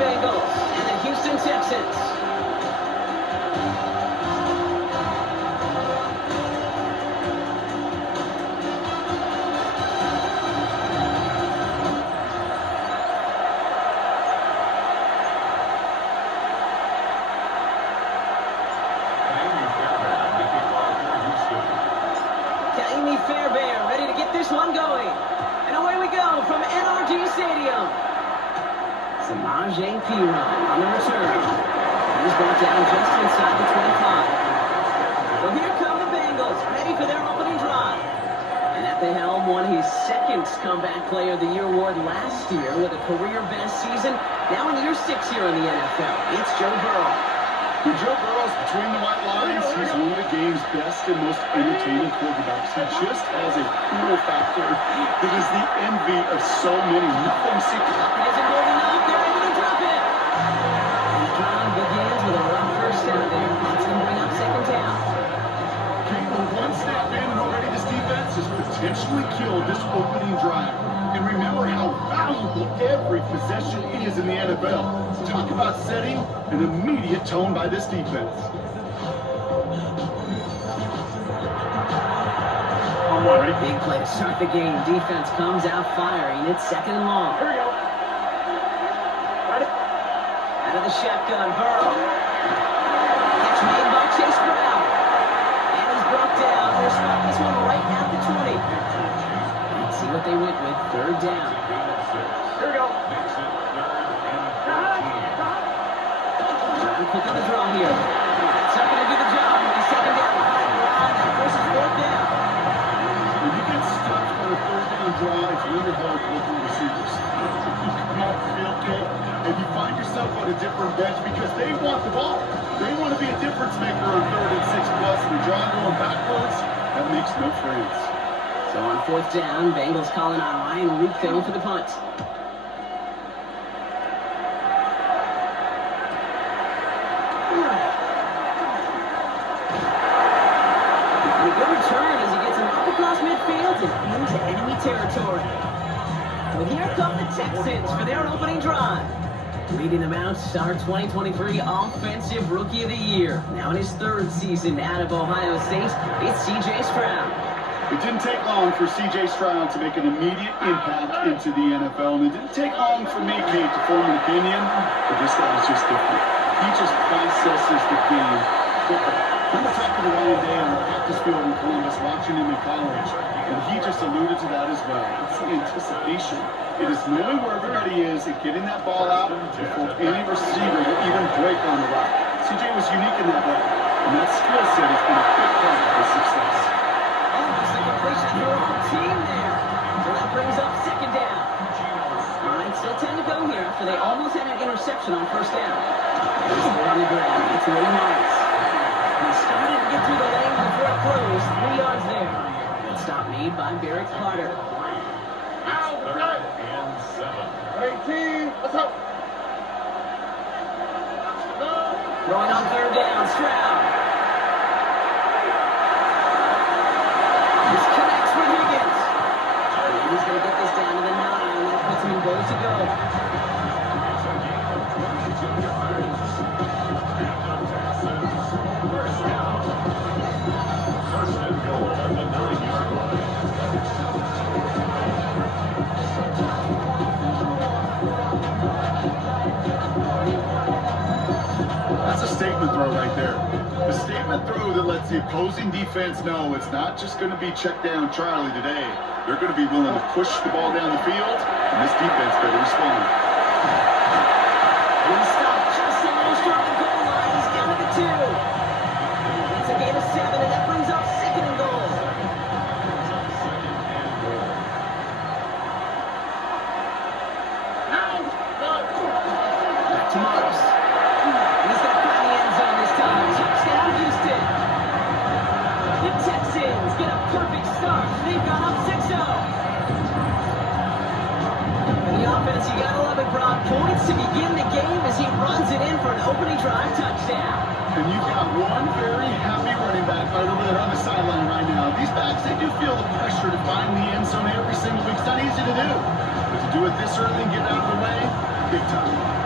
Bengals and the Houston Texans. Ready to get this one going. And away we go from NRG Stadium. Samaje Perine on the return. He's brought down just inside the 25. So here come the Bengals, ready for their opening drive. And at the helm, won his second Comeback Player of the Year award last year with a career-best season. Now in year 6 here in the NFL, it's Joe Burrow. When Joe Burrow's between the white lines, he's one of the game's best and most entertaining quarterbacks. He just has a cool factor that is the envy of so many. Nothing secret. It isn't holding up. They're able to drop it. The drive begins with a rough first down there. That's going to bring up second down. One snap in and already this defense has potentially killed this opening drive. And remember how valuable every possession is in the NFL. Talk about setting an immediate tone by this defense. Big play to start the game. Defense comes out firing. It's second and long. Here we go. Ready? Out of the shotgun, Burrow. Catch made by Chase Brown. And he's brought down. They're spot this one right at the 20. Let's see what they went with. Third down. Here we go. Quick on the draw here. It's not going to do the job. He's second down behind the line. That forces fourth down. When you get stuck on a third down draw, it's really hard to open receivers. You come off the field game and you find yourself on a different bench because they want the ball. They want to be a difference maker on 3rd and 6 plus. And the draw going backwards, that makes no friends. So on fourth down, Bengals calling on Ryan Rico for the punt. Into enemy territory. Well, here come the Texans for their opening drive. Leading them out, our 2023 Offensive Rookie of the Year. Now in his 3rd season out of Ohio State, it's C.J. Stroud. It didn't take long for C.J. Stroud to make an immediate impact into the NFL, and it didn't take long for me, Kate, to form an opinion, but this guy is just different. He just processes the game quicker. I remember talking to Ryan Day on the practice field in Columbus, watching him in college, and he just alluded to that as well. It's the anticipation. It is knowing where everybody is and getting that ball out before any receiver will even break on the route. CJ was unique in that way, and that skill set has been a big part of his success. Almost a completion of your own team there. So that brings up second down. All right, still 10 to go here after they almost had an interception on first down. There's the on the ground. It's Willie Morris. He started to get through the lane before it closed. 3 yards there. That stop made by Barrett Carter. 3rd and 7. 18. Let's go. Throwing on third down, Stroud. This connects with Higgins. And he's going to get this down to the 9, and that puts him in goal to go. That's a statement throw right there. A statement throw that lets the opposing defense know it's not just going to be check down Charlie today. They're going to be willing to push the ball down the field, and this defense better respond. And he stopped just a little short of the goal line. He's down to the 2. It's a gain of 7, and that brings up second and goal. Back to Morris. He's going to find the end zone this time. Touchdown, Houston. The Texans get a perfect start. They've gone up 6-0. For the offense, you got to love it, Brock. Points to begin the game as he runs it in for an opening drive touchdown. And you've got one very happy running back right over there on the sideline right now. These backs, they do feel the pressure to find the end zone every single week. It's not easy to do. But to do it this early and get out of the way, big time.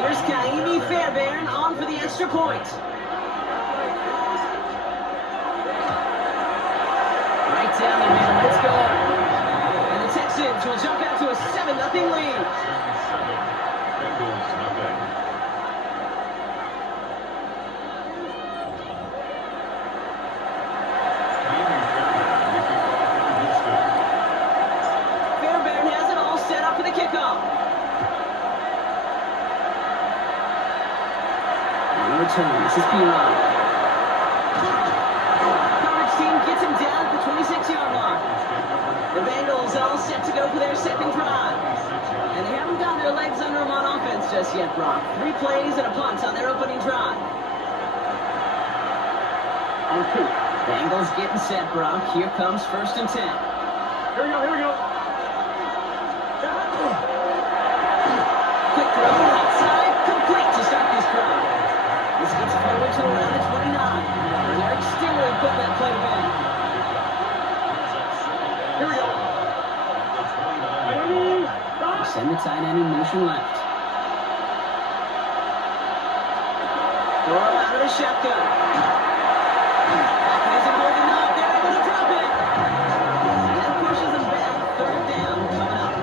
Here's Kaimi Fairbairn on for the extra point. Right down the middle, it's good. And the Texans will jump out to a 7-0 lead. Fairbairn has it all set up for the kickoff. Return. This is Piron. Coverage team gets him down at the 26-yard line. The Bengals all set to go for their second drive. And they haven't gotten their legs under them on offense just yet, Brock. 3 plays and a punt on their opening drive. On two. Bengals getting set, Brock. Here comes 1st and 10. Here we go. Quick throw right side. Complete to start this drive. This gets forward to around the 29. Derek Stingley put that play to bed. Here we go. Send the tight end in motion left. Throw out of the shotgun. Back isn't holding up. They're able to drop it. And that pushes them back. 3rd down coming up.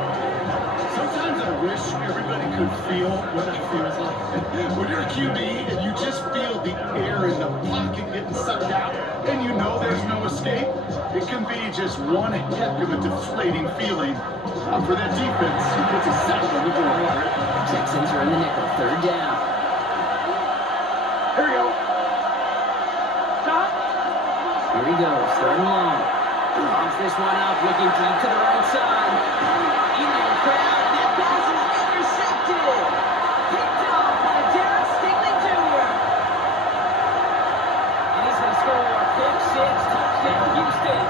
Sometimes I wish everybody could feel what that feels like. When you're a QB and you just feel the air in the pocket getting sucked out and you know there's no escape, it can be just one heck of a deflating feeling. For that defense, who puts a sack on the board. Texans are in the nickel. 3rd down. Here we go. Stop. Here he goes. 3rd and long. Launch this one up, looking deep to the right side. Evening crowd, and that pass is intercepted. Picked off by Derek Stingley Jr. And he's going to score. Pick 6, touchdown, Houston.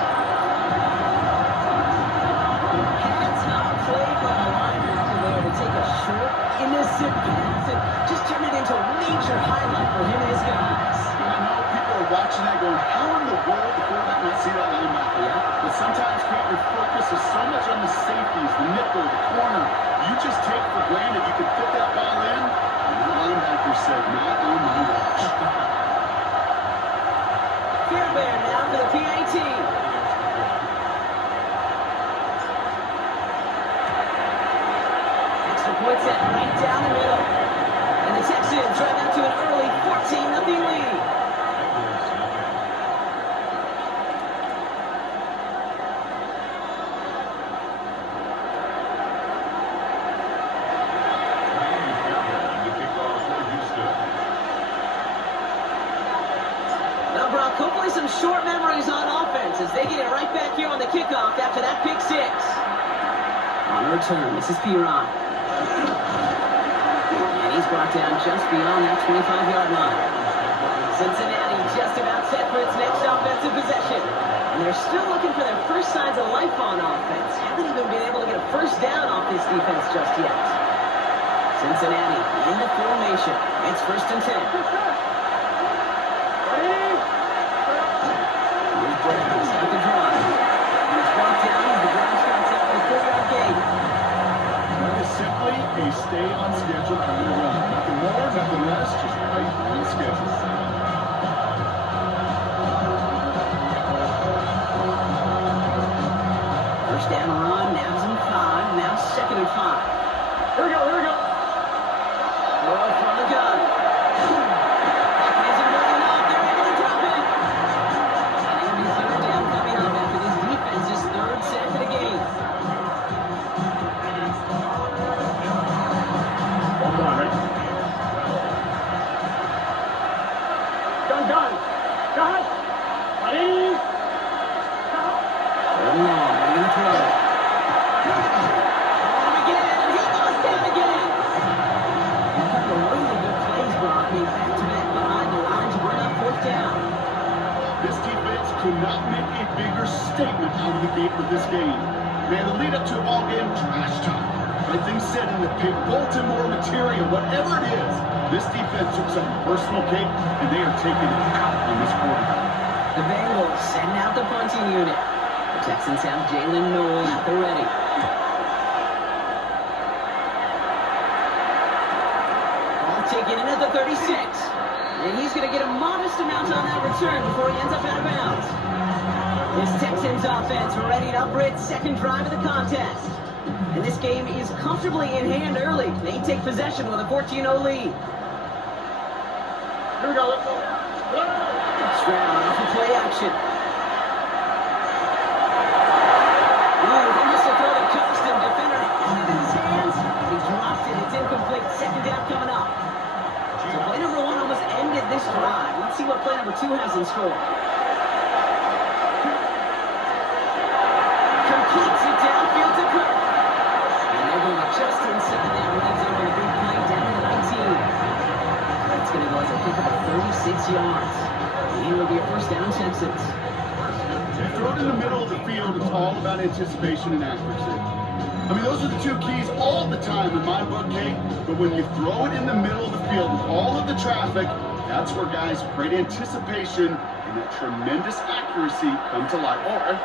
Play from the linebacker there to take a short, innocent pass and just turn it into a major highlight for him and his guys. And I know people are watching that going, how in the world the quarterback not see that linebacker? Yeah. But sometimes, Kate, your focus is so much on the safeties, the nickel, the corner. You just take for granted you can fit that ball in. And the linebacker said, not on my watch. Fairbairn now for the PAT. Points set right down the middle. And the Texans drive out to an early 14-0 lead. Now, Brock, hopefully some short memories on offense as they get it right back here on the kickoff after that pick 6. On the return, this is Piron. And he's brought down just beyond that 25-yard line. Cincinnati just about set for its next offensive possession. And they're still looking for their first signs of life on offense. Haven't even been able to get a first down off this defense just yet. Cincinnati in the formation. It's 1st and 10. Here's Browns at the drive. He's brought down as the ground starts out with a 4-yard gain. Simply a stay on schedule kind of run. Nothing more, nothing less, just right on schedule. First down run, now's in 5, now 2nd and 5. Here we go. Throw from the gun. Back isn't holding up, they're able to drop it. And it'll be 3rd down coming up after this defense's 3rd sack of the game. Could not make a bigger statement out of the gate with this game. Man, the lead up to a ball game, trash talk. Like things said in the pick, Baltimore material, whatever it is, this defense took some personal cake, and they are taking it out on this quarterback. The Bengals send out the punting unit. The Texans have Jalen Noel at the ready. decent amount on that return before he ends up out of bounds. This Texans offense ready to up for its second drive of the contest. And this game is comfortably in hand early. They take possession with a 14-0 lead. Here we go, let's go. Stroud off the play action. Ooh, he missed a throw to Costin. Defender had it in his hands. He dropped it. It's incomplete. Second down coming up. So play number one almost ended this drive. Let's see what play number two has in store. Completes it downfield to Kirk. And they're going just inside that red zone with a big play down to the 19. That's going to go as a pickup of 36 yards. And it'll be a first down, Texans. Throw it in the middle of the field. It's all about anticipation and accuracy. I mean, those are the two keys all the time in my book, Kate. But when you throw it in the middle of the field with all of the traffic, that's where guys with great anticipation and that tremendous accuracy come to life. Oh,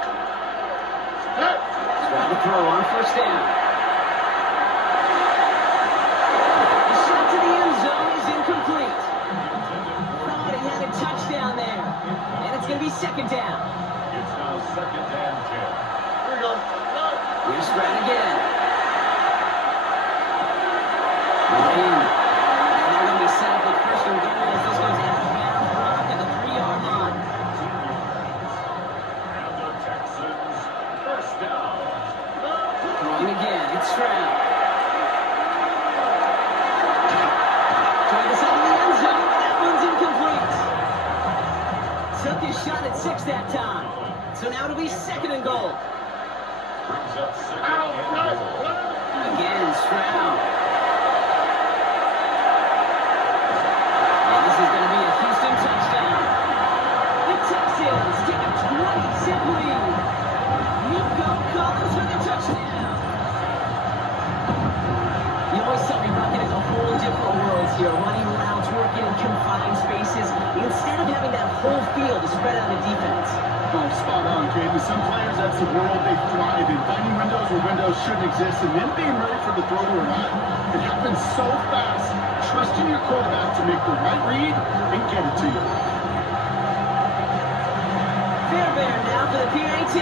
Trying to throw on first down. The shot to the end zone is incomplete. Thought he had a touchdown there. And it's going to be second down. It's now second and 10. Here we go. Here's Stroud again. And they're going to be set up with first and goal as this goes out of bounds. Rock at the 3-yard line. And the Texans, first down. Throwing again. It's Stroud. Trying to set in the end zone. That one's incomplete. Took his shot at 6 that time. So now it'll be second and goal. Brings up second and goal. Again, Stroud. And this is going to be a Houston touchdown. The Texans take a 20-zip lead. Nico Collins with a touchdown. You always tell me Rocket is a whole different world here. Running routes, working in confined spaces, instead of having that whole field to spread out the defense. oh, spot on, Kate. With some players, that's the world they thrive in. Finding windows where windows shouldn't exist and then being ready for the throw to arrive. It happens so fast. Trusting your quarterback to make the right read and get it to you. Fairbairn now for the PAT.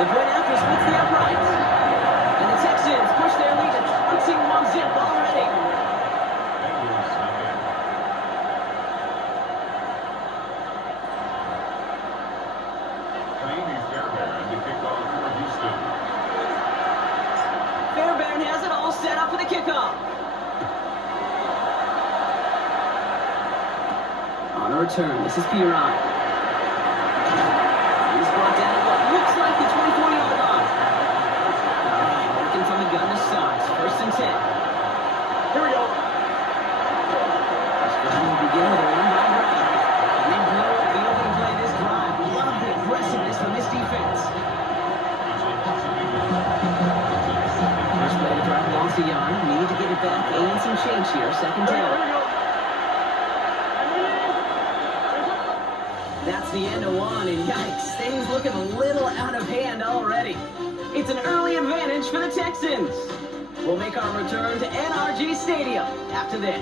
The point after splits the uprights. And the Texans push their lead to 21-zip already. Bengals again. Fairbairn, the kickoff for Houston. Fairbairn has it all set up for the kickoff. On the return, this is Piran. He's brought down at what looks like the 24-yard line. All right, working from the gun to sides. First and 10. Here we go. This drive will begin with a run by Brown. And they blow up the opening play of this drive. Love the aggressiveness from this defense. First play to drive lost a yard. Need to get it back and some change here. Second down. That's the end of one, and yikes, things looking a little out of hand already. It's an early advantage for the Texans. We'll make our return to NRG Stadium after this.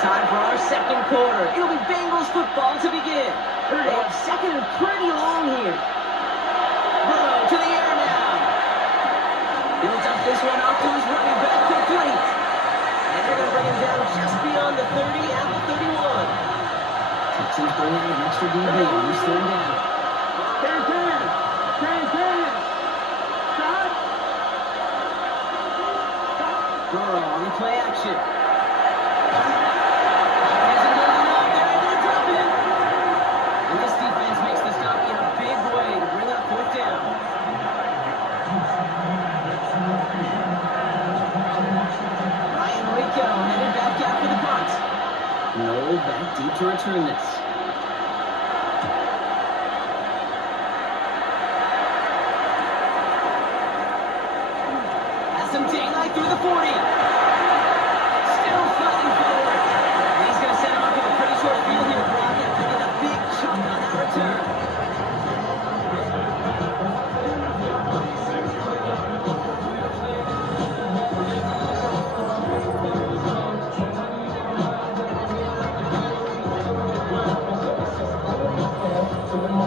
Time for our second quarter. It'll be Bengals football to begin. They have second and pretty long here. Burrow to the air now. He'll dump this one off to his running back, complete. And they're going to bring him down just beyond the 30 at the 31. Texans bring in an extra DB on this third down. Burrow on the play action. And this defense makes the stop in a big way to bring up fourth down. Ryan Rico headed back out for the punt. No, back deep to return this. some daylight through the 40. Still fighting forward. He's going to set him up with a pretty short field here, Brock, and picking a big chunk on that return.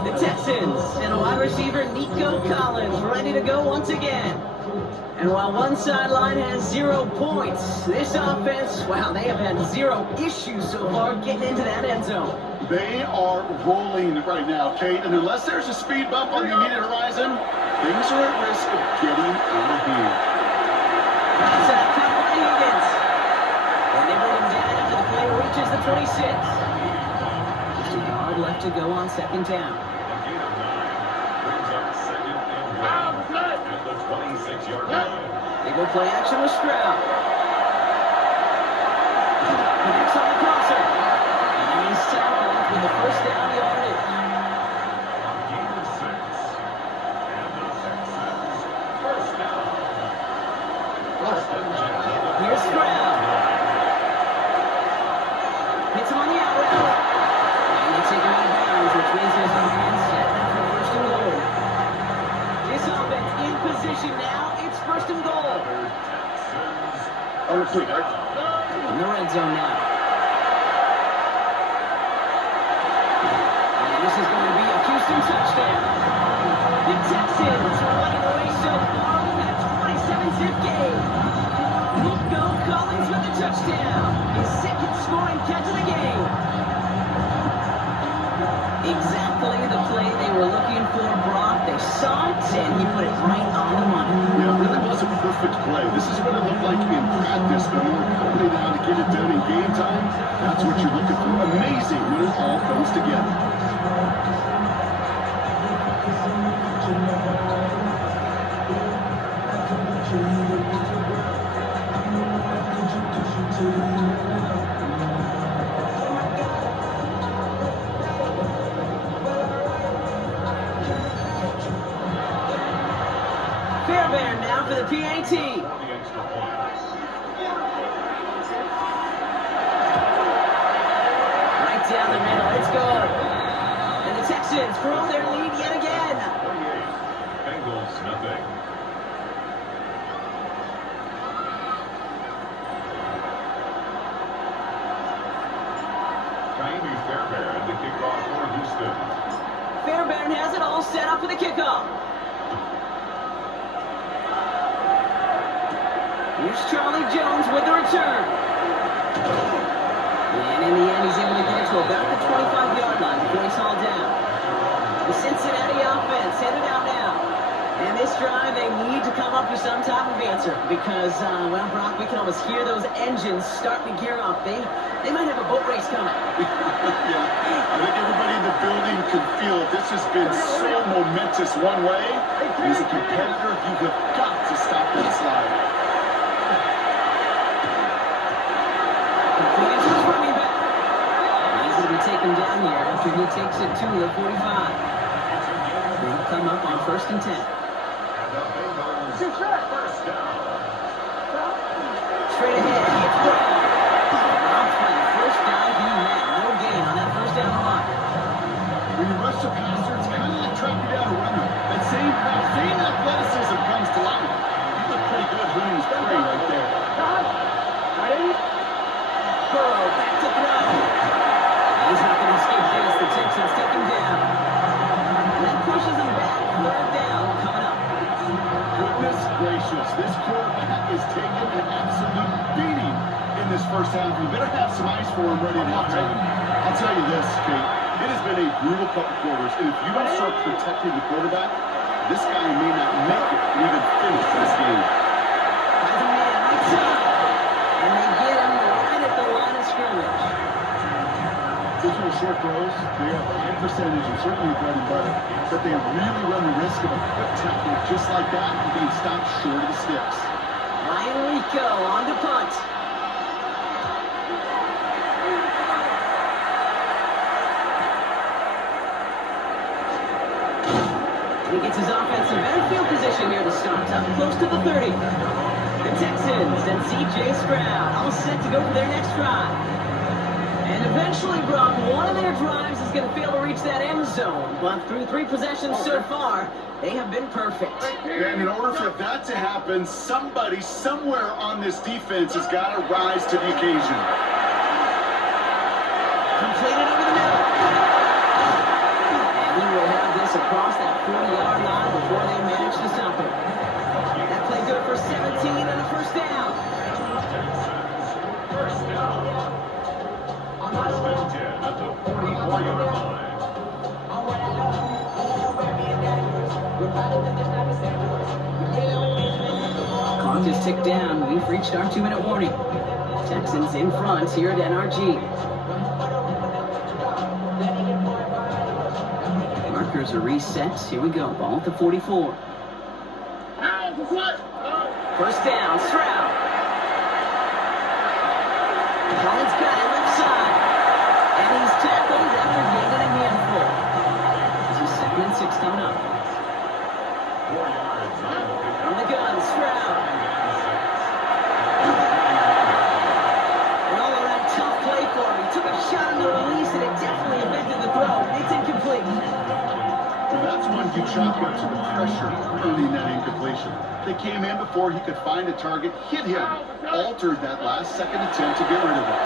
The Texans and a wide receiver, Nico Collins, ready to go once again. And while one sideline has 0 points, this offense, wow, they have had 0 issues so far getting into that end zone. They are rolling right now, Kate, and unless there's a speed bump on the immediate horizon, things are at risk of getting out of hand. That's a cut by Higgins. And they bring him down after the play reaches the 26. Just a yard left to go on second down. They go play action with Stroud. Connects on the crosser. And he's tackled with the first down yardage. Here's Stroud. Hits him on the out route. And they take him out of bounds, which means his offense set up for first and goal. This offense in position now. It's first and goal. Oh, quick. In the red zone now. And this is going to be a Houston touchdown. The Texans are running away so far with that 27-zip game. Nico Collins with the touchdown. His second scoring catch of the game. Exactly the play they were looking for, Brock. They saw it, and he put it right on the money. Yeah, it really was a perfect play. This is what it looked like in practice, but when we're coming down to get it done in game time, that's what you're looking for. Amazing when it all comes together. Fairbairn now for the PAT. Right down the middle. It's good. And the Texans grow their lead yet again. Bengals, nothing. Fairbairn to kick off for Houston. Fairbairn has it all set up for the kickoff. Here's Charlie Jones with the return. And in the end, he's able to get it to about the 25-yard line before he's hauled down. The Cincinnati offense headed out now. And this drive, they need to come up with some type of answer because, well, Brock, we can almost hear those engines starting to gear up. They might have a boat race coming. Yeah, I think everybody in the building can feel it. This has been so momentous one way. As a competitor, you have got to stop that slide. Completed to his running back. He's going to be taken down here after he takes it to the 45. They'll come up on 1st and 10. First down. Straight ahead, it's Brown. Brown for the first down he had. No gain on that first down run. When you rush the passer, it's kind of like tracking down a runner. That same athleticism comes to life. You look pretty good hunting his prey right there. Burrow back to throw. He's not going to escape this. The Texans take him down. And that pushes him back. 3rd down coming up. Goodness gracious, this quarterback is taking an absolute beating in this first half. We better have some ice for him ready to happen. I'll tell you this, Kate. It has been a brutal couple quarters, and if you don't start protecting the quarterback, this guy may not make it and even finish this game. Has a man right side. And they get him right at the line of scrimmage. Digital short throws, they have a high percentage and certainly bread and butter, but they really run the risk of a quick tackle just like that and being stopped short of the sticks. Ryan Rico on the punt. He gets his offense in better field position here to start, up close to the 30. the Texans and C.J. Stroud all set to go for their next drive. And eventually, Brock, one of their drives is going to fail to reach that end zone. But through 3 possessions so far, they have been perfect. And in order for that to happen, somebody somewhere on this defense has got to rise to the occasion. Completed over the middle. And he will have this across that 40-yard line before they manage to stop him. That play good for 17 and a first down. First down. First and 10 at the 40-yard line. Clock is ticked down. We've reached our 2-minute warning. Texans in front here at NRG. Markers are reset. Here we go. Ball at the 44. First down, Stroud. Collins got it left side. And he's tackled after gaining a handful. This is 2nd and 6 coming up. 4 yards on the pickup. On the gun, Stroud. And all around tough play for him. He took a shot on the release and it definitely affected the throw. It's incomplete. Well, that's when you chalk up to the pressure earning that incompletion. They came in before he could find a target, hit him, altered that last second attempt to get rid of it.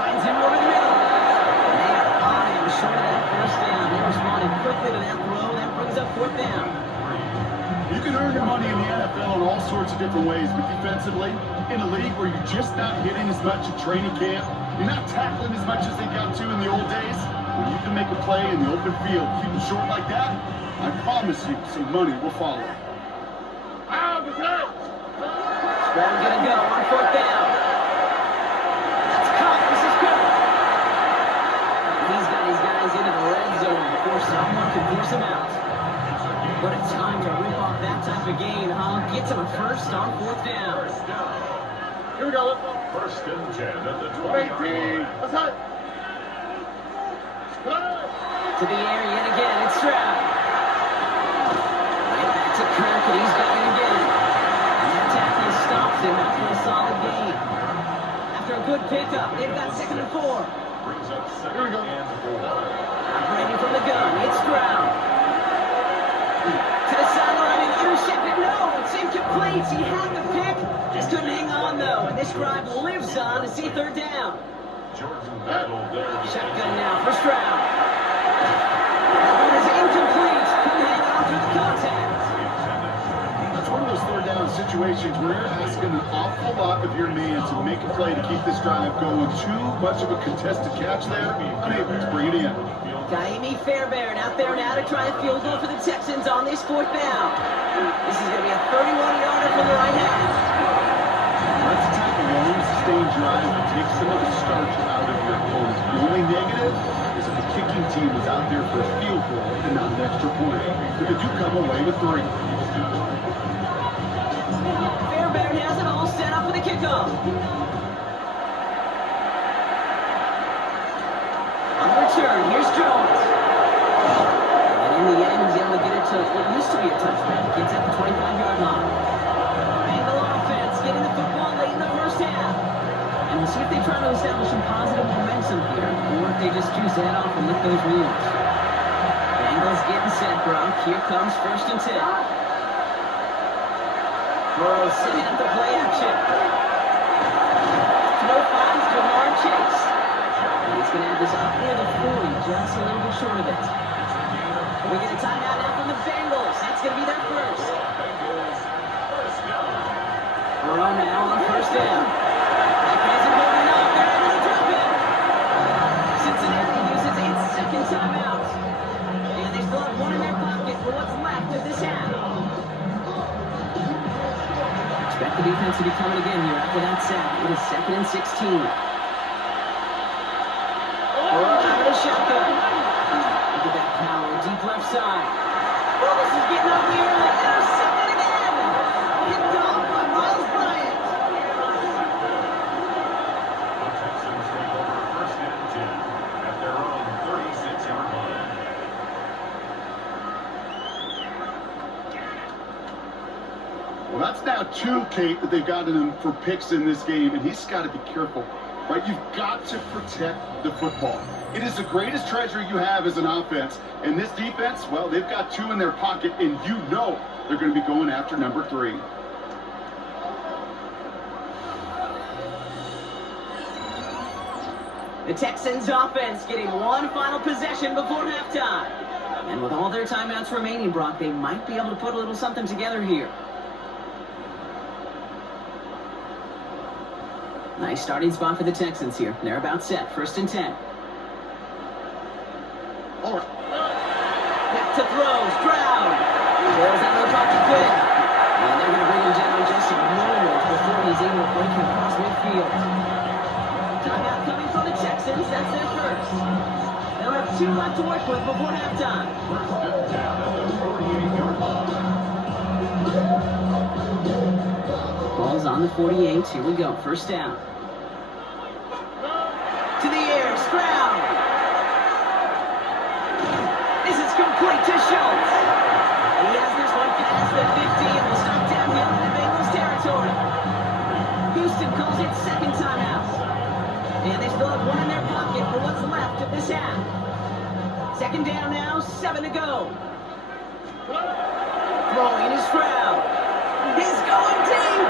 Finds him over the middle. And they are on him short of that first down. They responded quickly to that throw. That brings up 4th down. You can earn your money in the NFL in all sorts of different ways, but defensively, in a league where you're just not hitting as much at training camp, you're not tackling as much as they got to in the old days, when you can make a play in the open field, keep them short like that, I promise you some money will follow. Stroud gonna go on 4th down. That's caught. This is good. He's got his guys into the red zone before someone can force him out. What a time to rip off that type of gain, huh? Gets him a first on 4th down. Here we go. First and 10 at the 20-yard line. To the air yet again. It's Stroud. Right back to Kirk, and he's got it again. And that tackle stops him after a solid gain. After a good pickup, they've got 2nd and 4. Brings up 2nd and 4. Operating from the gun, it's Stroud. To the sideline and intercepted. No, it's incomplete. He had the pick. Just couldn't hang on, though. And this drive lives on to see 3rd down. Jordan Battle there. Shotgun now for Stroud. That one is incomplete. Couldn't hang on through the contact. That's one of those 3rd down situations where you're asking an awful lot of your man to make a play to keep this drive going. Too much of a contested catch there, unable to bring it in. Got Amy Fairbairn out there now to try a field goal for the Texans on this 4th down. This is going to be a 31-yarder from the right half. That's the type of long, sustained drive that takes some of the starch out of your opponent. The only negative is if the kicking team was out there for a field goal and not an extra point. But they do come away with 3. Fairbairn has it all set up for the kickoff. On the return, here's Jones. And in the end, he's able to get it to what used to be a touchback. Gets at the 25-yard line. Bengal offense getting the football late in the first half. And we'll see if they try to establish some positive momentum here, or if they just choose to head off and lick those wounds. Bengals getting set, Brock. Here comes 1st and 10. Burrow setting up the play action. Throw finds Jamar Chase. And he's going to have this up near the 40, just a little bit short of it. We get a timeout now from the Bengals. That's going to be their first. Burrow now on 1st down. That isn't holding up. They're able to drop it. Cincinnati uses its 2nd timeout. And they still have 1 in their pocket for what's left of this half. Expect the defense to be coming again here after that sack. It is 2nd and 16. Out of shotgun. Look at that power, deep left side. Oh, this is getting up here. Intercepted again. Picked off by Miles Bryant. The Texans take over 1st and 10 at their own 36-yard line. Well, that's now 2, Kate, that they've gotten him for picks in this game, and he's got to be careful, right? You've got to protect the football. It is the greatest treasure you have as an offense, and this defense, well, they've got 2 in their pocket, and you know they're going to be going after number 3. The Texans offense getting one final possession before halftime. And with all their timeouts remaining, Brock, they might be able to put a little something together here. Nice starting spot for the Texans here. They're about set. 1st and 10. All right. Back to throw. Stroud. Throws out of the pocket quick. And they're going to bring him down just a moment before he's able to break across midfield. Timeout coming from the Texans. That's their first. They'll have 2 left to work with before halftime. First and 10 at the 48-yard line. Ball's on the 48. Here we go. 1st down. To the air. Stroud. This is complete to Schultz. And he has this one past the 50 and will stop downhill in the Bengals territory. Houston calls it 2nd timeout. And they still have 1 in their pocket for what's left of this half. 2nd down now. 7 to go. Throwing is Stroud. He's going deep.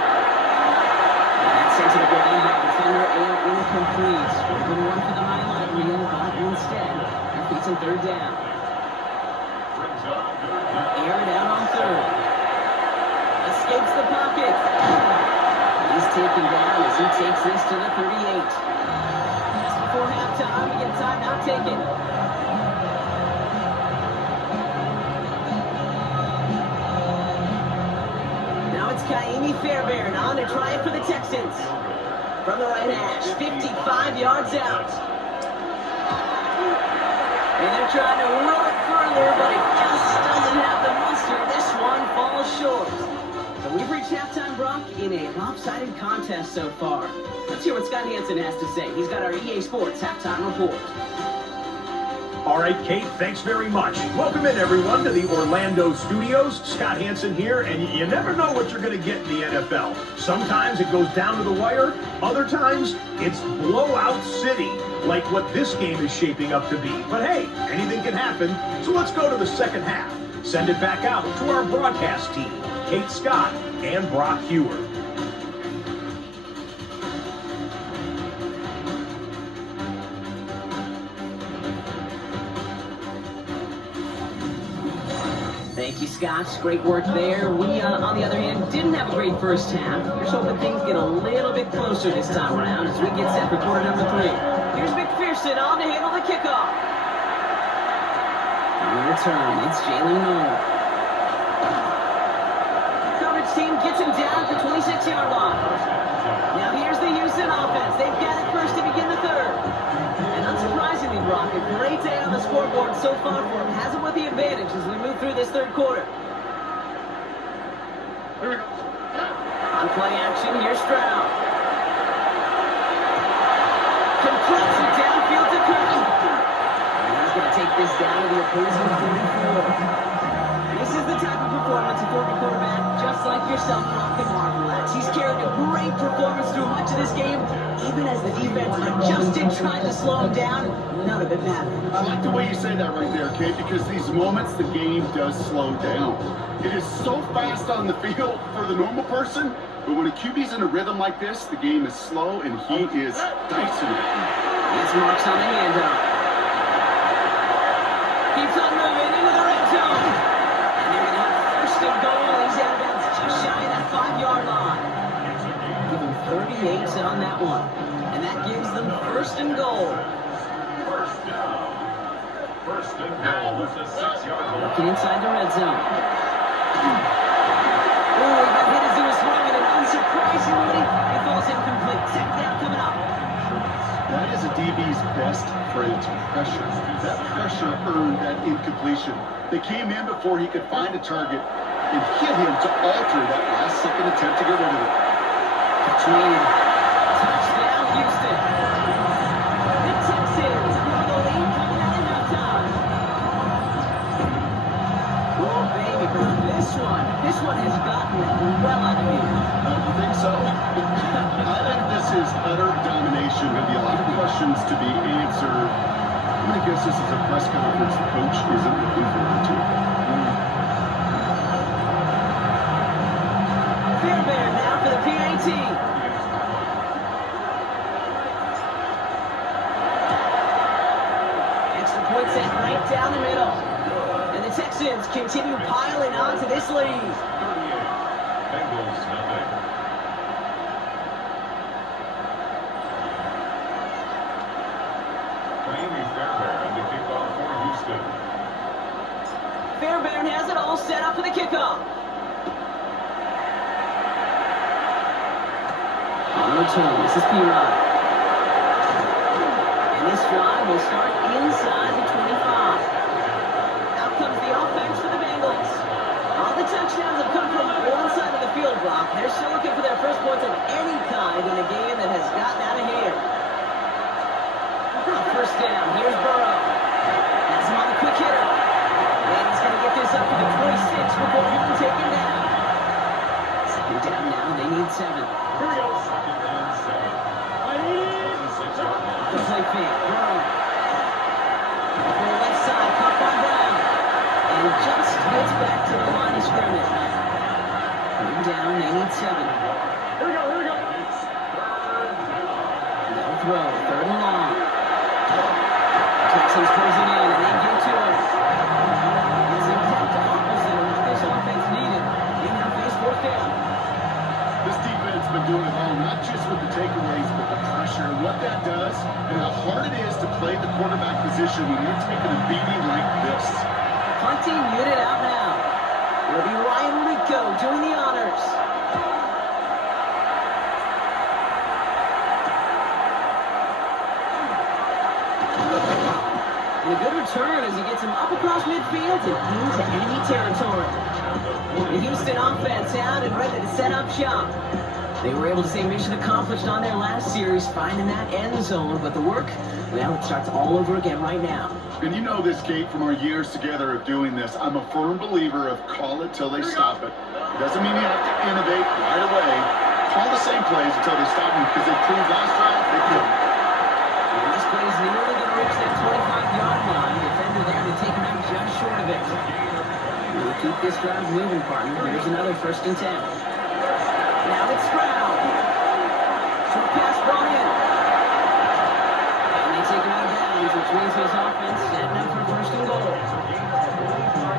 And that's sent to the ground by the defender and incomplete. Open one for the highlight reel, but instead, they're facing 3rd down. Air it out on 3rd. Escapes the pocket. He's taken down as he takes this to the 38. Just before halftime, we get a timeout taken. Kaimi Fairbairn on to try it for the Texans. From the right hash, 55 yards out. And they're trying to roll it further, but it just doesn't have the muster. This one falls short. So we've reached halftime, Brock, in a lopsided contest so far. Let's hear what Scott Hansen has to say. He's got our EA Sports halftime report. All right, Kate, thanks very much. Welcome in, everyone, to the Orlando studios. Scott Hansen here, and you never know what you're going to get in the NFL. Sometimes it goes down to the wire. Other times, it's blowout city, like what this game is shaping up to be. But hey, anything can happen, so let's go to the second half. Send it back out to our broadcast team, Kate Scott and Brock Hewer. Thank you, Scott. Great work there. We, on the other hand, didn't have a great first half. Here's hoping things get a little bit closer this time around as we get set for quarter number 3. Here's McPherson on to handle the kickoff. On the return, it's Jalen Noel. Coverage team gets him down at the 26-yard line. Now here's the Houston offense. They've got it first to begin the 3rd. And unsurprisingly, Brock, a great day on the scoreboard so far for him. Has him with the advantage as we move through this 3rd quarter. On play action, here's Stroud. Completes it downfield to Curtin. And he's going to take this down to the opposing 44. This is the type of performance a former quarterback, just like yourself, Brock, can marvel at. He's carried a great performance through much of this game, even as the defense adjusted, trying to slow him down. None of it mattered. I like the way you say that right there, Kate, because these moments the game does slow down. It is so fast on the field for the normal person, but when a QB's in a rhythm like this, the game is slow and he is dicing it. It's Marks on the handoff. Keeps on moving into the red zone. And they're going to have 1st and goal. He's out of bounds just shy of that 5-yard line. Give him 38 on that one. And that gives them 1st and goal. First down. 1st and goal at the 6-yard line. Looking inside the red zone. Ooh, he got hit as he was throwing it. Unsurprisingly, he falls incomplete. 2nd down coming up. That is a DB's best friend, pressure. That pressure earned that incompletion. They came in before he could find a target and hit him to alter that last-second attempt to get rid of it. Catch made. Touchdown, Houston. The Texans have the lead coming out of halftime. Oh, baby, bro. This one This one has gotten well out of hand. You think so? I think this is utter domination. Going to be a lot of questions to be answered. I'm going to guess this is a press conference the coach isn't looking forward to. Fairbairn now for the PAT. Extra point set right down the middle. And the Texans continue piling on to this lead. 38. Bengals, nothing. Miami Fairbairn to kick off for Houston. Fairbairn has it all set up for the kickoff. On the return, this is P-Rod. And this drive will start inside the 25. Out comes the offense for the Bengals. All the touchdowns have come from one side of the field block. They're still looking for their first points of any kind in a game that has gotten out of hand. First down, here's Burrow. Has him on the quick hitter. And he's going to get this up to the 26 before he can take him down. Second down now, they need 7. Here we go. Second and 7. 26-yard line. The play fake, Burrow. For the left side, caught by Brown. And just gets back to the line of scrimmage. Third down, they need 7. Here we go. It's third down. No throw, third and long. Texans closing in, and they get to it. It's the exact opposite of what this offense needed. They now face fourth down. This defense has been doing it all, not just with the takeaways, but the pressure. And what that does, and how hard it is to play the quarterback position when you're taking a beating like this. Punting unit out now. It'll be Ryan Rico doing the honors. And a good return as he gets him up across midfield and into enemy territory. The Houston offense out and ready to set up shop. They were able to say mission accomplished on their last series, finding that end zone, but the work, well, it starts all over again right now. And you know this, Kate, from our years together of doing this. I'm a firm believer of call it till they stop it. It doesn't mean you have to innovate right away. Call the same plays until they stop them, because they proved last drive they couldn't. And this play is nearly going to reach that 25-yard line. Defender there to take him out just short of it. We'll keep this drive moving, partner. Here's another 1st and 10. Now it's Stroud. Short pass brought in. And they take him out of bounds, which means his offense setting up for 1st and goal.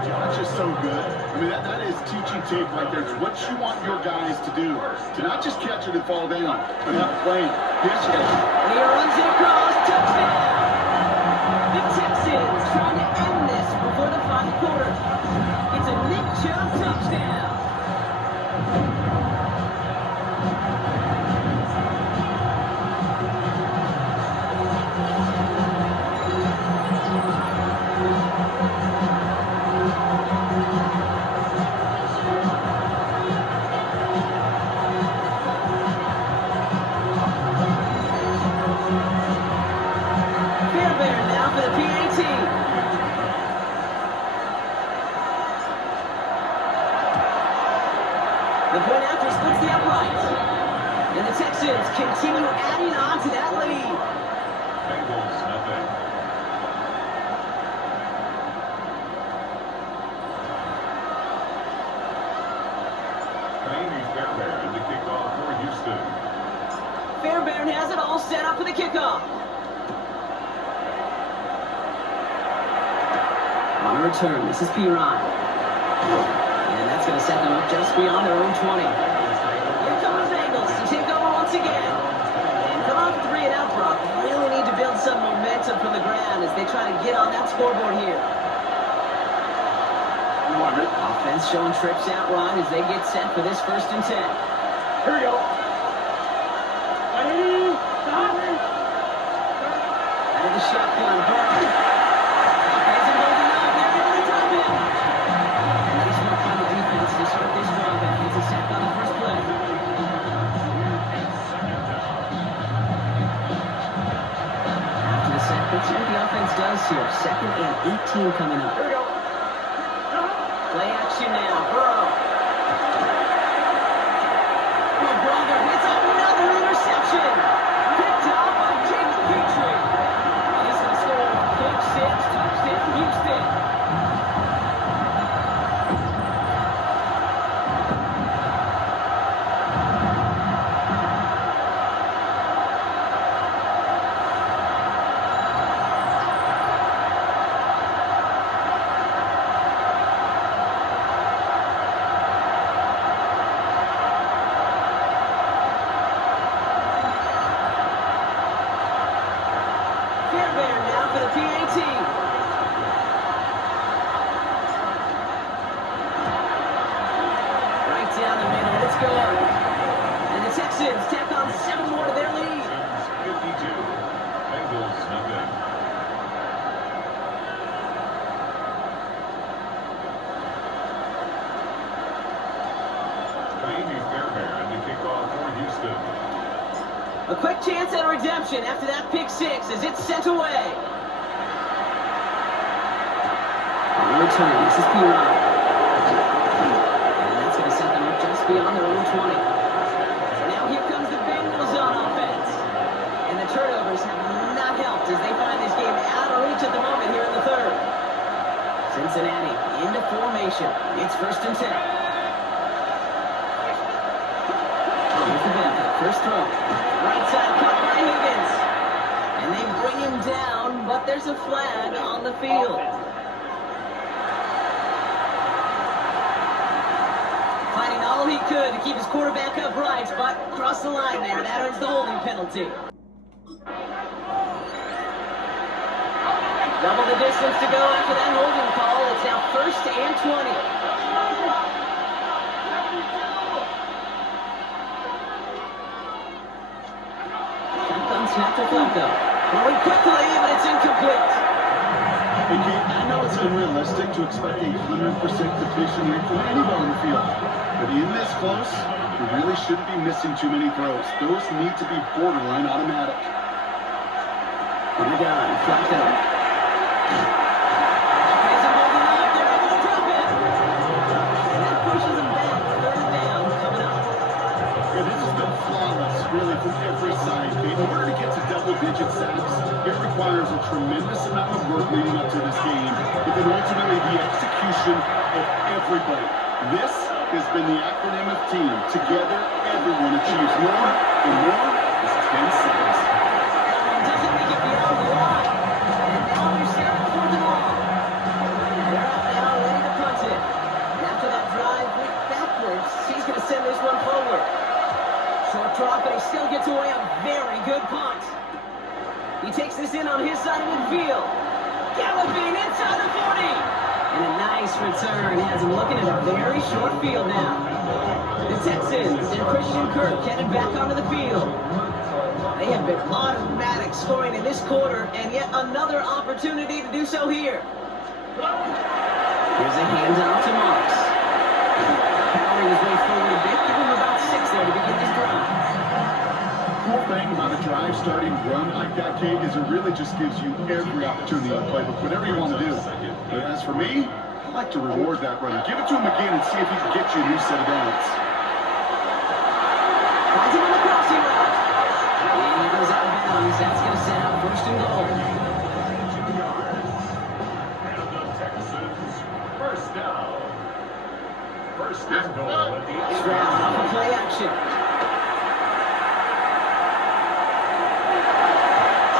That's just so good. I mean, that is teaching tape right there. It's what you want your guys to do. To not just catch it and fall down, but have a plan. Pitch it. And he runs it across. Touchdown! The Texans trying to end this before the final quarter. It's a Nick Chubb touchdown. Fairbairn now for the PAT. The point after splits the uprights. And the Texans continue adding on to that lead. Bengals, nothing. Miami Fairbairn to kick off for Houston. Fairbairn has it all set up for the kickoff. On the return, this is P-Rod. And that's going to set them up just beyond their own 20. Here come the Bengals to take over once again. And come off 3 and out, Brock. Really need to build some momentum from the ground as they try to get on that scoreboard here. Offense showing trips out wide as they get set for this 1st and 10. Here we go. Out of the shotgun, Burrow. Has him holding up. They're able to drop him. And nice work by the defense to start this drive out. It's a sack on the first play. After the sack, let's see what the offense does here. 2nd and 18 coming up. Here we go. Play action now. Burrow. A quick chance at redemption after that pick six as it's sent away. Return. This is P1. And that's going to set them up just beyond their own 20. So now here comes the Bengals on offense. And the turnovers have not helped as they find this game out of reach at the moment here in the third. Cincinnati into formation. It's 1st and 10. Here's the backup. First throw. Right side cut by Higgins. And they bring him down, but there's a flag on the field. Finding all he could to keep his quarterback upright, but crossed the line there. That earns the holding penalty. Double the distance to go after that holding call. It's now 1st and 20. Shotgun snap to Flacco. Throwing quickly, but it's incomplete. Hey, Kate, I know it's unrealistic to expect a 100% completion rate from anybody on the field. But in this close, you really shouldn't be missing too many throws. Those need to be borderline automatic. On the gun, Flacco. Has him holding up. They're able to drop it. And that pushes him back. 3rd down coming up. Yeah, this has been flawless, really, from every side, Kate. In order to get to double-digit sacks, it requires a tremendous amount of work leading up to this game, but then ultimately the execution of everybody. This has been the acronym of team. Together, everyone achieves more, and more is 10 sacks. Doesn't make it beyond the line. And now we're staring at 4th and long. They're out now, ready to punt it. And after that drive went backwards, he's going to send this one forward. Short drop, but he still gets away a very good punt. He takes this in on his side of midfield. Galloping inside the 40. And a nice return has him looking at a very short field now. The Texans and Christian Kirk headed back onto the field. They have been automatic scoring in this quarter, and yet another opportunity to do so here. Here's a handoff to Marks. Powering his way forward a bit, give him about 6 there to begin this drive. Cool thing about a drive starting run like that, Kate, is it really just gives you every opportunity on the playbook, whatever you want to do. But as for me, I like to reward that run. Give it to him again and see if he can get you a new set of downs. Finds him on the crossing route. And he goes out of bounds. That's going to set up 1st and goal. And the Texans, 1st down. 1st and goal at the Stroud off of play action.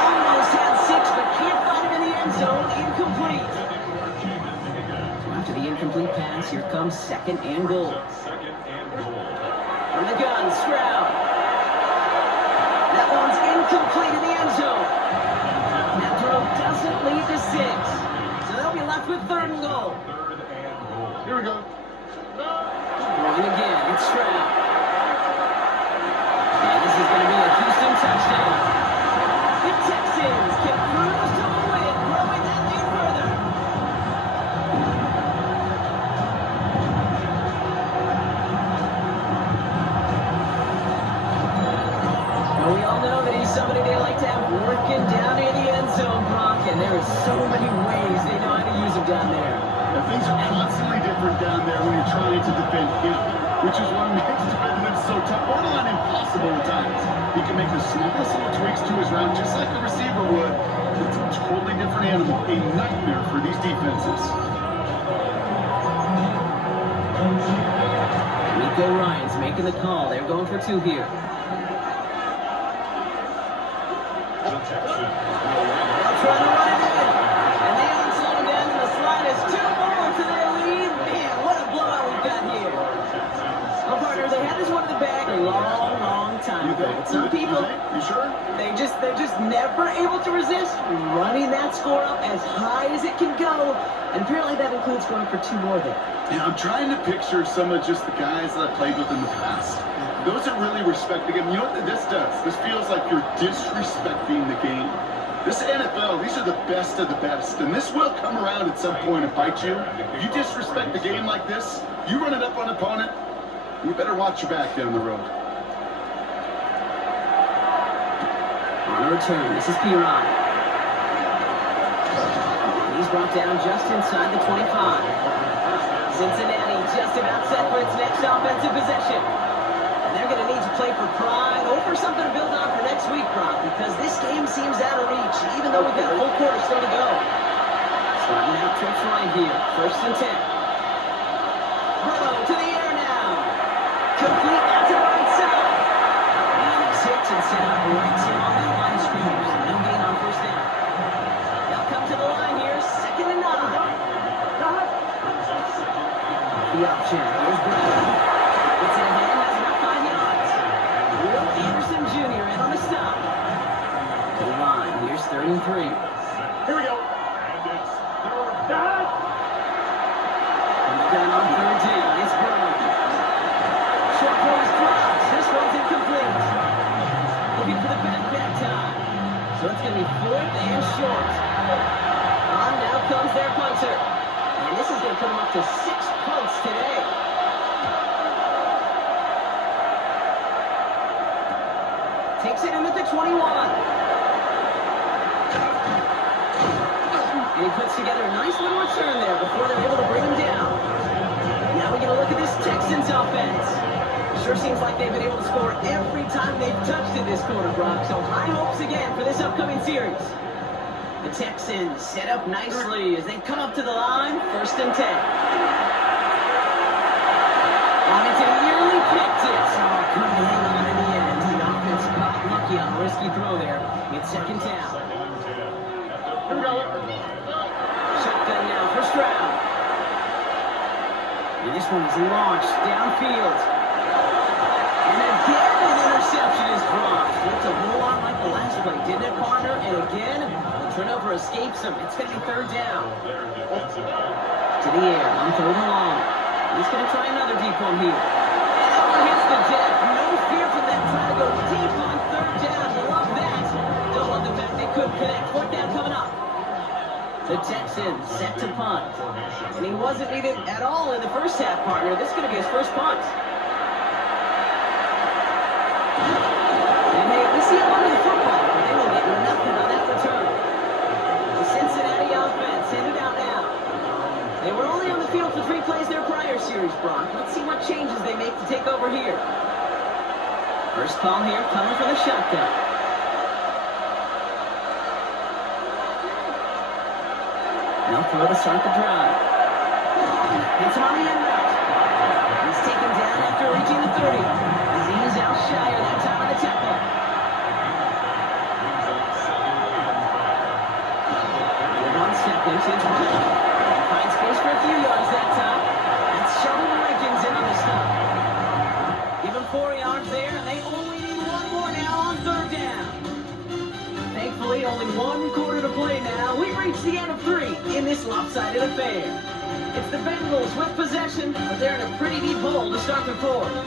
Almost had 6, but can't find him in the end zone. Incomplete. So after the incomplete pass, here comes 2nd and goal. 2nd and goal. From the gun, Stroud. That one's incomplete in the end zone. That throw doesn't lead to 6. So they'll be left with 3rd and goal. 3rd and goal. Here we go. Throwing again, it's Stroud. And this is going to be a Houston touchdown. The Texans can cruise to a win, growing that lead further. Now we all know that he's somebody they like to have working down near the end zone, Brock, and there are so many ways they know how to use him down there. Now, things are constantly different down there when you're trying to defend him, which is what makes defending him so tough, borderline impossible at times. He can make the smallest little tweaks to his route, just like a receiver would. It's a totally different animal, a nightmare for these defenses. Nico Ryan's making the call. They're going for 2 here. The Texans Trying to run it in. And they haven't slowed him down in the slightest. 2 more to their lead. Man, what a blowout we've got here. Well, partner, they had this one in the bag a long time ago. But some people, You sure? they're just never able to resist running that score up as high as it can go. And apparently that includes going for 2 more there. Yeah, I'm trying to picture some of just the guys that I played with in the past. Those that really respect the game. You know what this does? This feels like you're disrespecting the game. This NFL, these are the best of the best, and this will come around at some point and bite you. If you disrespect the game like this, you run it up on an opponent, you better watch your back down the road. On the return, this is Piron. He's brought down just inside the 25. Cincinnati just about set for its next offensive possession. And they're going to need to play for pride or for something to build on for next week, Brock, because this game seems out of reach, even though we've got a full quarter still to go. Starting out trips right here, 1st and 10. Burrow to the air now. Complete out to the right side. And it's hit and set up right here on that line of scrimmage. No gain on 1st down. They'll come to the line here, 2nd and 9. The option, here's Brown. Gets it ahead, has about 5 yards. Will Anderson Jr. in on the stop. To the line, here's 3rd and 3. Here we go. And it's third down. Down on 3rd down, it's Brown. Short boys drops, this one's incomplete. Looking for the back time. So it's going to be 4th and short. On now comes their punter. And this is going to put them up to 6 punts today. Takes it in at the 21. And he puts together a nice little return there before they're able to bring him down. Now we're going to look at this Texans offense. Sure seems like they've been able to score every time they've touched in this quarter, Brock. So high hopes again for this upcoming series. The Texans set up nicely as they come up to the line, 1st and 10. Washington nearly picked it. Oh, couldn't hang on in the end. The offense got lucky on a risky throw there. It's 2nd down. Here we go. Shotgun now for Stroud. And this one is launched downfield. And again, an interception is dropped. Looked a whole lot like the last play, didn't it, partner? And again, the turnover escapes him. It's going to be 3rd down. To the air, on 3rd and long. He's going to try another deep one here. And that one hits the deck. No fear from that try to go deep on 3rd down. You love that. Don't love the fact they couldn't connect. 4th down coming up. The Texans set to punt. And he wasn't needed at all in the first half, partner. This is going to be his first punt. And they see a lot of the football, but they will get nothing on that return. The Cincinnati offense headed out now. They were only on the field for 3 plays their prior series, Brock. Let's see what changes they make to take over here. First call here, coming from the shotgun. They'll throw to start the drive. It's on the end route. He's taken down after reaching the 30. He's out shy of that time of the tackle. 1 second. Finds space for a few yards that time. That's Sheldon Rankins in on the stop. Give him 4 yards there, and they only need 1 more now on 3rd down. Thankfully, only 1 quarter to play now. We reach the end of 3 in this lopsided affair. It's the Bengals with possession, but they're in a pretty deep hole to start their 4th.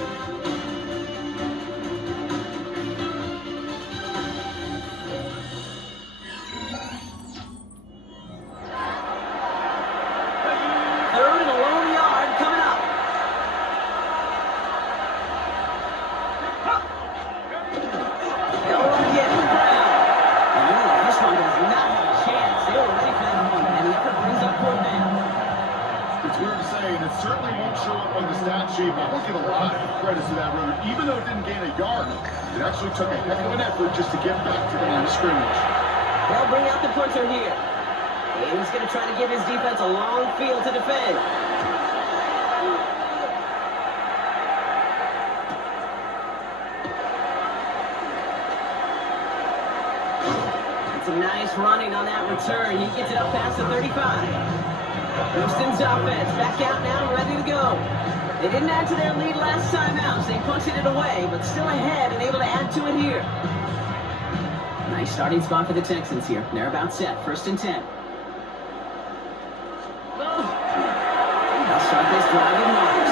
Certainly won't show up on the stat sheet, but I will give a lot of credit to that runner. Even though it didn't gain a yard, it actually took a heck of an effort just to get back to the line of scrimmage. They'll bring out the punter here. And he's going to try to give his defense a long field to defend. It's a nice running on that return. He gets it up past the 35. Houston's offense back out now, ready to go. They didn't add to their lead last time out, so they punted it away, but still ahead and able to add to it here. Nice starting spot for the Texans here. They're about set, 1st and 10. They'll start this drive with Marks.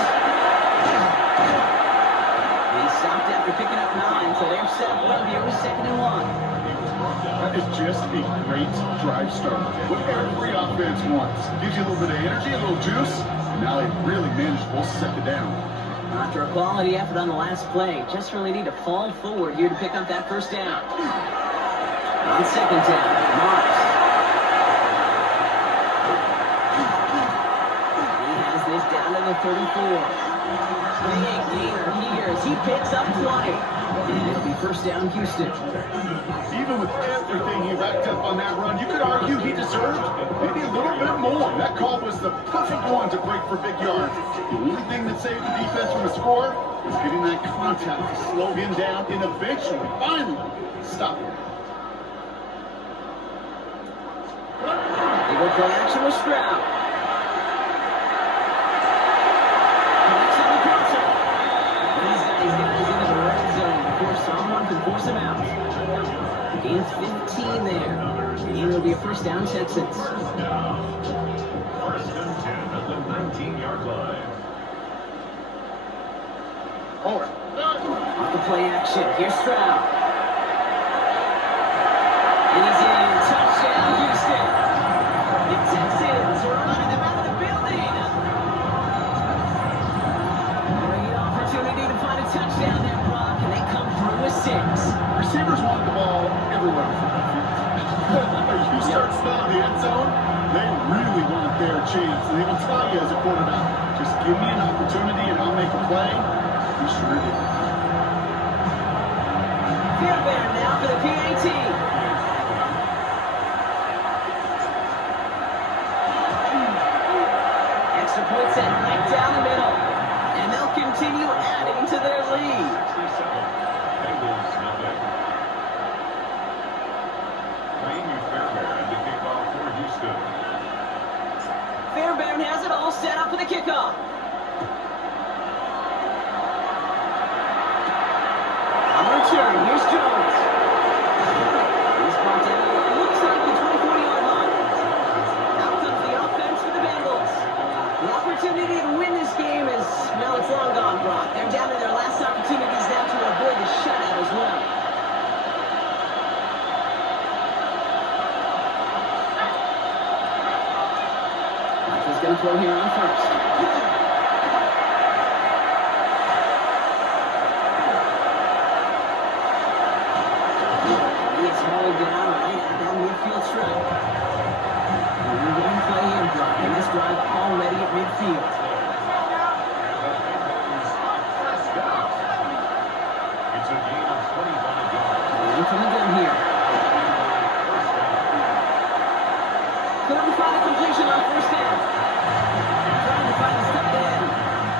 And he stopped after picking up 9, so they're set up well here with 2nd and 1. That is just a great drive start. What every offense wants. Gives you a little bit of energy, a little juice, and now they really manageable 2nd down. After a quality effort on the last play, just really need to fall forward here to pick up that 1st down. On second down, Marks. He has this down to the 34. Big gainer here as he picks up 20. And it'll be first down, Houston. Even with everything he racked up on that run, you could argue he deserved maybe a little bit more. That call was the perfect one to break for big yards. The only thing that saved the defense from a score was getting that contact to slow him down and eventually, finally, stop him. They go play action with Stroud. Connects on the crosser. He's got his guys into the red zone before someone can force him out. Gains 15 there. And it'll be a first down, Texans. First and 10 at the 19-yard line. Off the play action, here's Stroud. And he's in. Touchdown, Houston. The Texans are running them out of the building. Great opportunity to find a touchdown there, Brock, and they come through with 6. Receivers want the ball everywhere from the field. You start smelling the end zone, they really want their chance. And they will tell you as a quarterback, just give me an opportunity and I'll make a play. He sure did. Fairbairn now for the PAT. Extra point set right down the middle. And they'll continue adding to their lead. Bengals nothing. Jamie Fairbairn to kick off for Houston. Fairbairn has it all set up for the kickoff. On return, here's Jones. He's brought down to what looks like the 24-yard line. Out comes the offense for the Bengals. The opportunity to win this game is, well, it's long gone, Brock. They're down to their last opportunities now to avoid the shutout as well. Michael's going to throw here on first. It's hauled down right at that midfield stripe. And we're going to play in Brock, and this drive already at midfield. It's a gain of 25 yards. And from the gun here. Couldn't find a completion on first down. Trying to find a step in.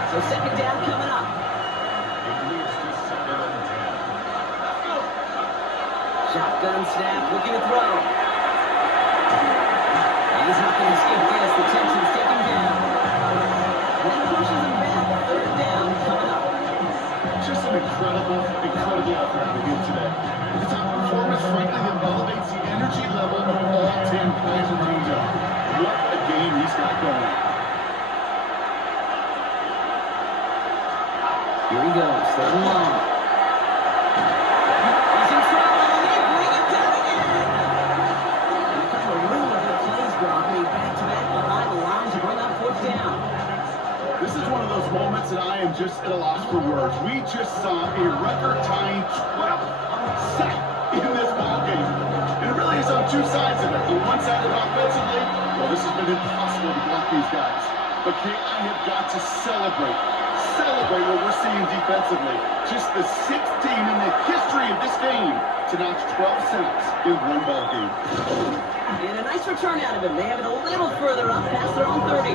So second down coming up. It leads to 2nd and 10. Shotgun snap, looking to throw. And he's not going to escape this. The Texans take him down. And that pushes him back. Third down coming up. Just an incredible effort to him today. It's a performance, frankly, that elevates the energy level of all 10 players in the game. What a game he's got going. Here he goes, third and long. He's in trouble, and they bring him down again. And a couple of really good plays, Brock, made back-to-back behind the line to bring up fourth down. This is one of those moments that I am just at a loss for words. We just saw a record-tying 12th sack in this ballgame. And it really is on two sides of it. On one side of it offensively, well, this has been impossible to block these guys. But Kate, I have got to celebrate what we're seeing defensively. Just the 6th team in the history of this game to notch 12 sacks in one ball game. And a nice return out of him. They have it a little further up past their own 30.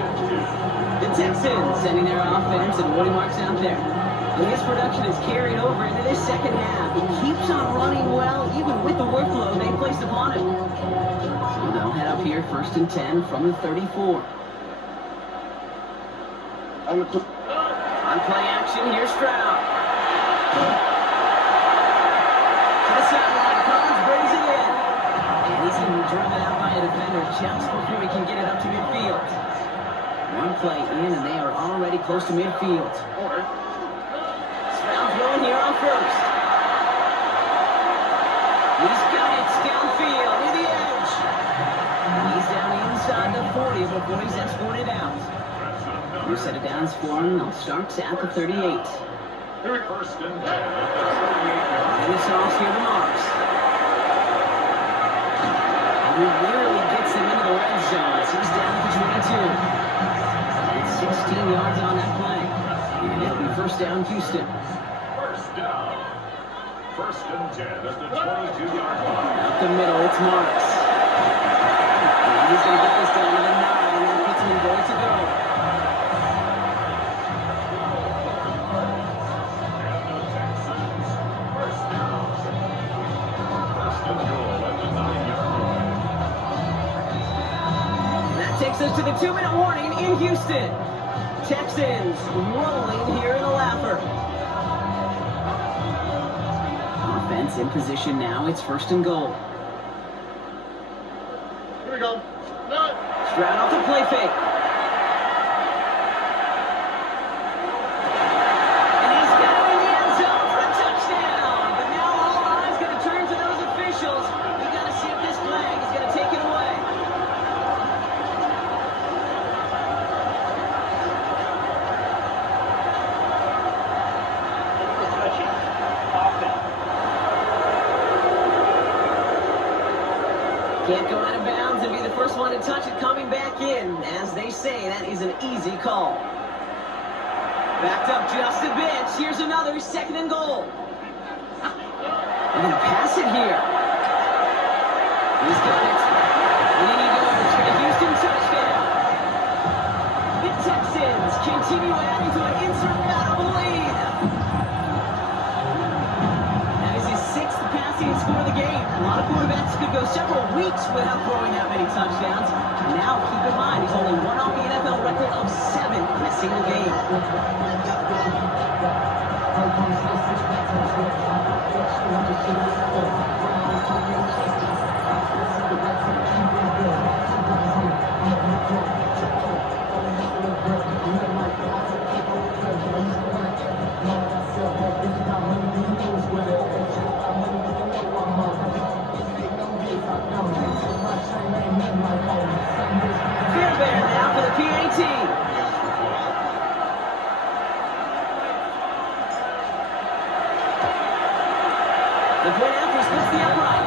The Texans sending their offense, and Woody Marks out there. And his production is carried over into this second half. He keeps on running well, even with the workload they placed upon him. So they'll head up here, first and 10 from the 34. On play action, here's Stroud. To the sideline, Collins brings it in. And he's going to be driven out by a defender just before he can get it up to midfield. One play in, and they are already close to midfield. Stroud throwing here on first. He's got it downfield near the edge. He's down inside the 40 before he's escorted out. New set of downs for him. They'll start at the 38. First and 10 at the 38-yard line. And this off here to Marks. He nearly gets him into the red zone. He's down to 22. It's 16 yards on that play. And it'll be first down, Houston. First down. First and 10 at the 22-yard line. Up the middle, it's Marks. And he's going to get this down to the 9, and it puts him in goal to go. And the Texans. First down. First and goal at the 9-yard line. And that takes us to the 2-minute warning in Houston. Texans rolling here in the Lapper. Offense in position now. It's first and goal. Here we go. Stroud off the play fake. And he's got it in the end zone for a touchdown. But now all eyes going to turn to those officials. We got to see if this flag is going to take it away. Can't go out of bounds and be the first one to touch it coming back in. As they say, that is an easy call. Backed up just a bit. Here's another second and goal. They're going to pass it here. He's got it. 80 yards for the Houston touchdown. The Texans continue adding to an insurmountable lead. That is his 6th passing score of the game. A lot of quarterbacks could go several weeks without throwing that many touchdowns. And now, keep in mind, he's only one off the NFL record of 7 in a single game. Fairbairn now for the PAT. The point after splits the upright.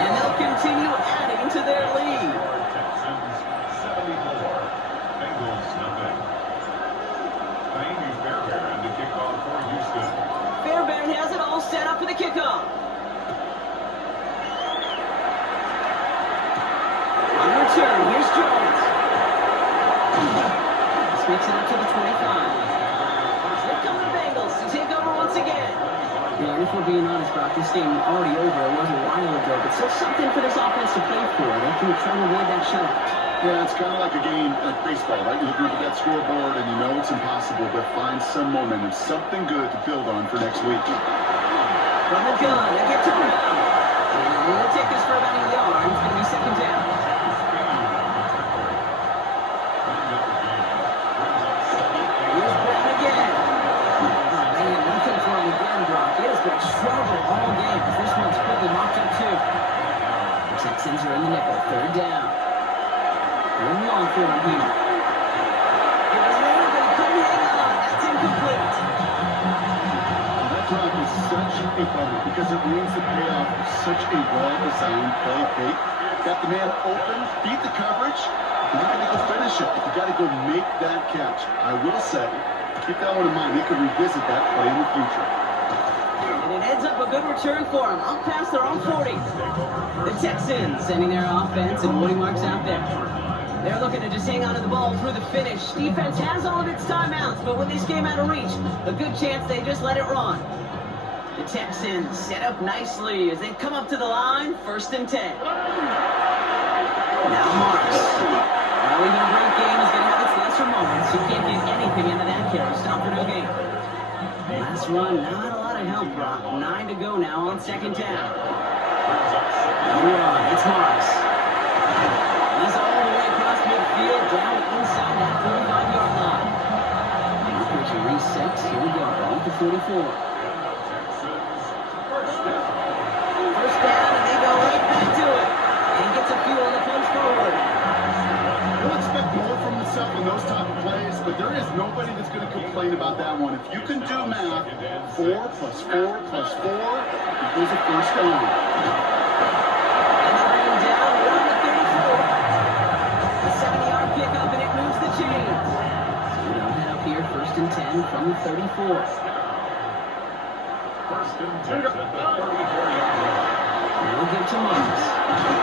And they'll continue adding to their lead. Texans 74. Bengals nothing. Amy Fairbairn to kick off for Houston. Fairbairn has it all set up for the kickoff. On return, here's Jones. This makes it up to the 25. Here come the Bengals to take over once again. Yeah, if we're being honest, Brock, this game already over. It was a while ago, but still something for this offense to play for. They can try to avoid that shutout. Yeah, it's kind of like a game like baseball, right? You look at that scoreboard and you know it's impossible, but find some momentum, something good to build on for next week. From the gun, they get to him. And they'll take this for about a yard. It's going to be second down. Here's Brown again. Oh, man, nothing for him again, Brock. It has been trouble all game. This one's quickly mocked up, too. The Texans are in the nickel. Third down. Going long for him here. It was there, but he couldn't hang on. That's incomplete. That drop is such a bummer because it ruins the payoff of such a well-designed play fake. Got the man open, beat the coverage. You're not going to go finish it. You got to go make that catch. I will say, keep that one in mind. They could revisit that play in the future. And it ends up a good return for them. Up past their own 40. The Texans sending their offense, and Woody Marks out there. They're looking to just hang on to the ball through the finish. Defense has all of its timeouts, but with this game out of reach, a good chance they just let it run. The Texans set up nicely as they come up to the line, first and 10. Now Marks. Well, even a great game is going to have its lesser moments. You can't get anything into that carry. Stop for no gain. Last run, not a lot of help, Brock. 9 to go now on second down. It's Marks. He's all the way across midfield, down inside that 45-yard line. Looking to reset. Here we go. Ball at the 44. First down, and they go right back to it. And he gets a few on the punch forward. We'll expect more from himself in those type of plays, but there is nobody that's going to complain about that one. If you can do math, 4 plus 4 plus 4 equals a first down. And they bring him down around the First and 10 from the 34. First and 10 at the 34-yard line. Now give to Marks.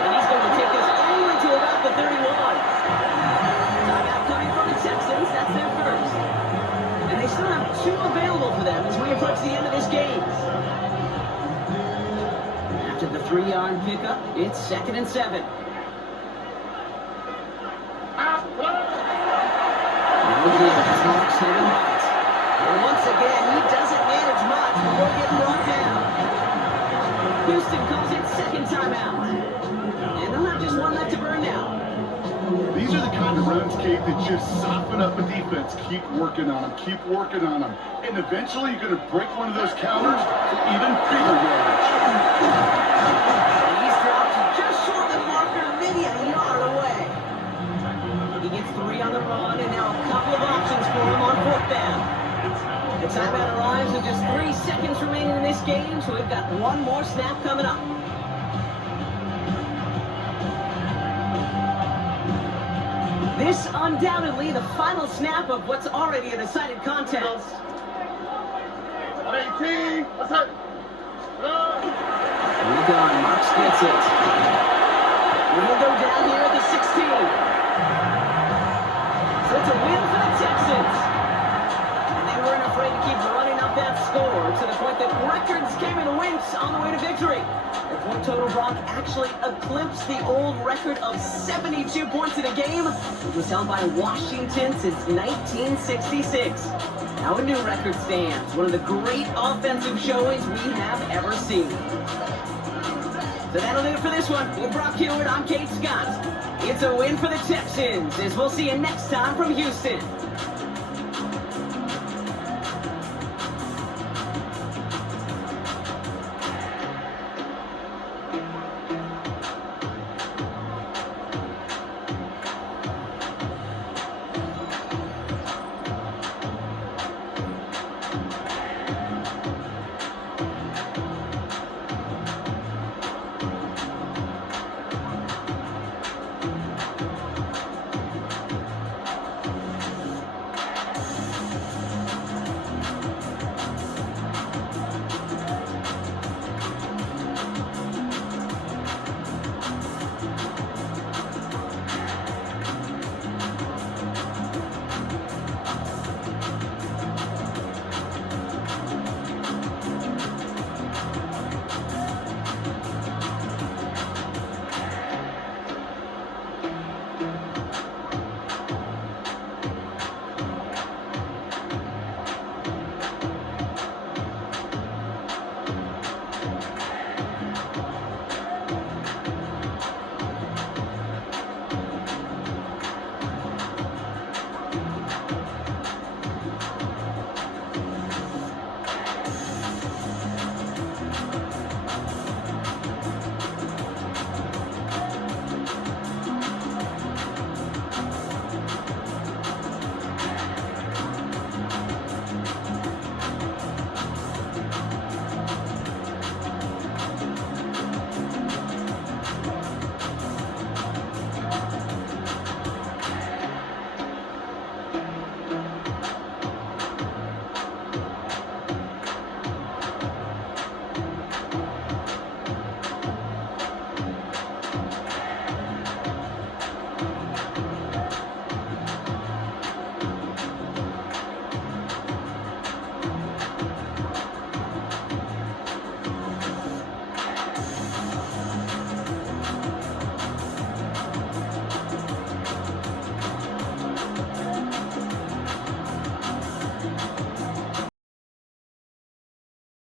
And he's going to take this all the way to about the 31. Timeout coming from the Texans. That's their first. And they still have 2 available for them as we approach the end of this game. After the 3-yard pickup, it's 2nd and 7. That's Marks hitting right. And once again, he doesn't manage much before getting brought down. Houston calls it second timeout. And they'll have just one left to burn now. These are the kind of runs, Kate, that just soften up a defense. Keep working on them. Keep working on them. And eventually you're going to break one of those counters for even bigger yardage. He's dropped just short of the marker, maybe a yard away. He gets 3 on the run, and now a couple of options for him on 4th down. The timeout arrives with just 3 seconds remaining in this game, so we've got one more snap coming up. This undoubtedly the final snap of what's already a decided contest. 18, let's hit. We're gone. Marks gets it. We'll go down here at the 16. So it's a win for the Texans. And they weren't afraid to keep running up that score to the point that records came in winks on the way to victory. The point total, Brock, actually eclipsed the old record of 72 points in a game, which was held by Washington since 1966. Now a new record stands, one of the great offensive showings we have ever seen. So that'll do it for this one. With Brock Hewitt, I'm Kate Scott. It's a win for the Texans, as we'll see you next time from Houston.